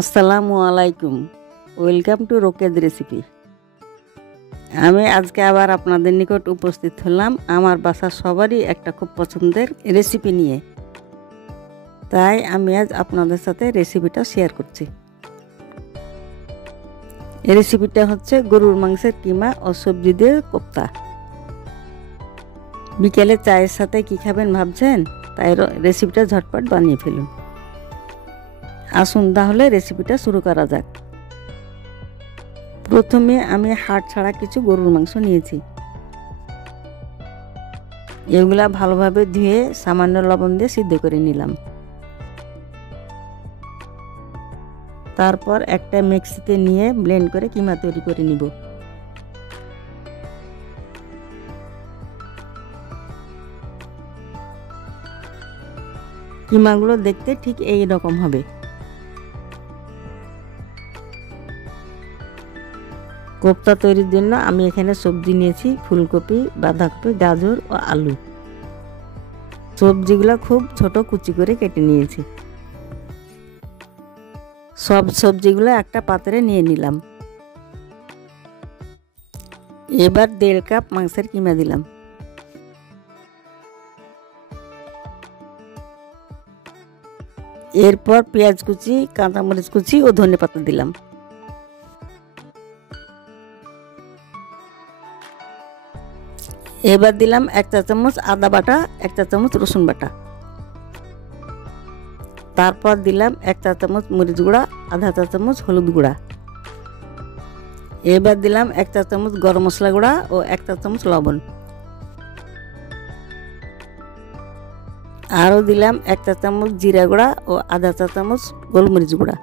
আসসালামু আলাইকুম, welcome to রোকেজ recipe. আমি আজকে আবার আপনাদের নিকট উপস্থিত হলাম আমার বাসার সবারই একটা খুব পছন্দের রেসিপি নিয়ে। তাই আমি আজ আপনাদের সাথে রেসিপিটা শেয়ার করছি। এই রেসিপিটা হচ্ছে গরুর মাংসের কিমা ও সবজি দিয়ে কোপ্তা। বিকেলে চায়ের সাথে কি খাবেন ভাবছেন? তাই রেসিপিটা ঝটপট বানিয়ে ফেলুন। আসুন তাহলে রেসিপিটা শুরু করা যাক। প্রথমে আমি হাড় ছাড়া কিছু গরুর মাংস নিয়েছি। এগুলা ভালোভাবে ধুয়ে সামান্য লবণ দিয়ে সিদ্ধ করে নিলাম। তারপর একটা মিক্সিতে নিয়ে ব্লেন্ড করে কিমা তৈরি করে নিব। কিমাগুলো দেখতে ঠিক এই রকম হবে। কোপ্তা তৈরির জন্য আমি এখানে সবজি নিয়েছি ফুলকপি, বাঁধাকপি, গাজর ও আলু। সবজিগুলো খুব ছোট কুচি করে কেটে নিয়েছি। সব সবজিগুলো একটা পাত্রে নিয়ে নিলাম। এবার 1.5 কাপ মাংসের কিমা দিলাম। এরপর পেঁয়াজ কুচি, কাঁচামরিচ কুচি ও ধনেপাতা দিলাম। এবার দিলাম 1 চা চামচ আদা বাটা, 1 চা চামচ রসুন বাটা। তারপর দিলাম 1 চা চামচ মরিচ গুঁড়া, আধা চা চামচ হলুদ গুঁড়া। এবার দিলাম 1 চা চামচ গরম মশলা গুঁড়া ও 1 চা চামচ লবণ। আরও দিলাম 1 চা চামচ জিরা গুঁড়া ও আধা চা চামচ গোলমরিচ গুঁড়া।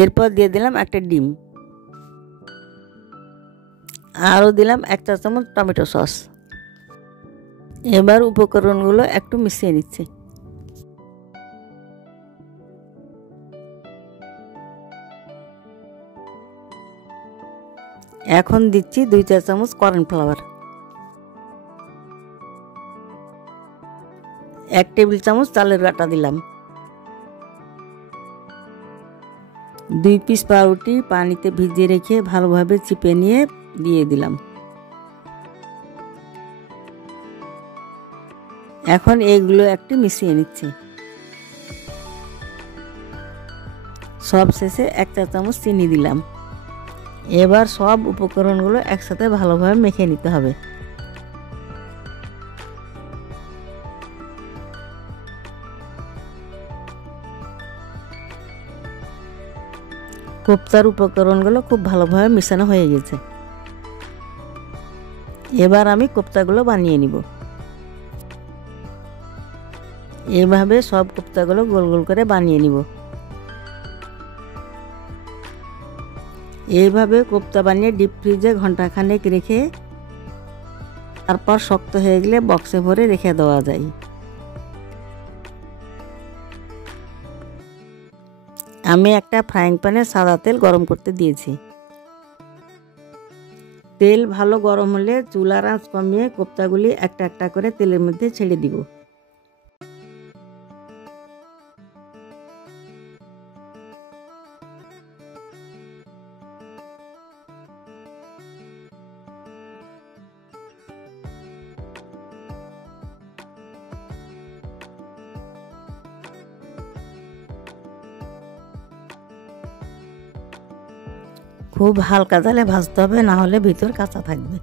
এরপর দিয়ে দিলাম একটা ডিম। আরও দিলাম 1 চা চামচ টমেটো সস। এবার উপকরণগুলো একটু মিশিয়ে নিচ্ছি। এখন দিচ্ছি 2 চা চামচ কর্নফ্লাওয়ার, 1 টেবিল চামচ চালের আটা দিলাম। 2 পিস পাউরুটি পানিতে ভিজিয়ে রেখে ভালোভাবে চিপে নিয়ে দিয়ে দিলাম। এখন এইগুলো একটু মিশিয়ে নিচ্ছি। সব শেষে 1 চা চামচ চিনি দিলাম। এবার সব উপকরণগুলো একসাথে ভালোভাবে মেখে নিতে হবে। কোপ্তার উপকরণগুলো খুব ভালোভাবে মেশানো হয়ে গেছে। এবার আমি কোপ্তাগুলো বানিয়ে নিব। এভাবে সব কোপ্তাগুলো গোল গোল করে বানিয়ে নিব। এইভাবে কোপ্তা বানিয়ে ডিপ ফ্রিজে ঘন্টাখানেক রেখে তারপর শক্ত হয়ে গেলে বক্সে ভরে রেখে দেওয়া যায়। আমি একটা ফ্রাইং প্যানে সাদা তেল গরম করতে দিয়েছি। তেল ভালো গরম হলে চুলার আঁচ কমিয়ে কোপ্তাগুলি একটা একটা করে তেলের মধ্যে ছেড়ে দিব। খুব হালকা জালে ভাজতে হবে, না হলে ভিতর কাঁচা থাকবে।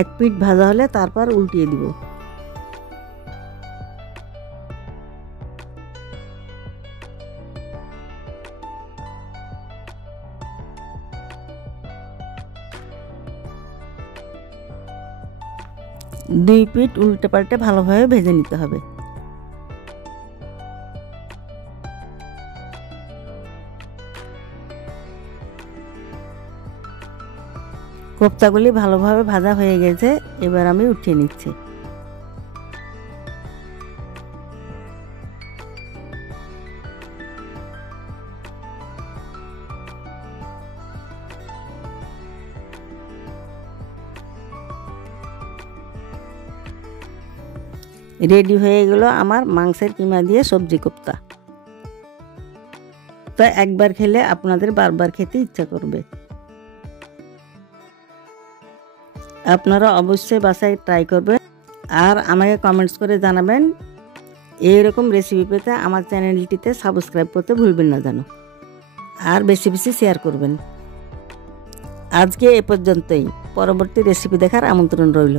এক পিঠ ভাজা হলে তারপর উল্টিয়ে দিব। দুই পিঠ উল্টে পাল্টে ভালোভাবে ভেজে নিতে হবে। কোপ্তাগুলি ভালোভাবে ভাজা হয়ে গেছে, এবার আমি উঠিয়ে নিচ্ছি। রেডি হয়ে গেল আমার মাংসের কিমা দিয়ে সবজি কোপ্তা। তো একবার খেলে আপনাদের বারবার খেতে ইচ্ছা করবে। আপনারা অবশ্যই বাসায় ট্রাই করবেন আর আমাকে কমেন্টস করে জানাবেন। এইরকম রেসিপি পেতে আমার চ্যানেলটিতে সাবস্ক্রাইব করতে ভুলবেন না যেন, আর বেশি বেশি শেয়ার করবেন। আজকে এ পর্যন্তই, পরবর্তী রেসিপি দেখার আমন্ত্রণ রইল।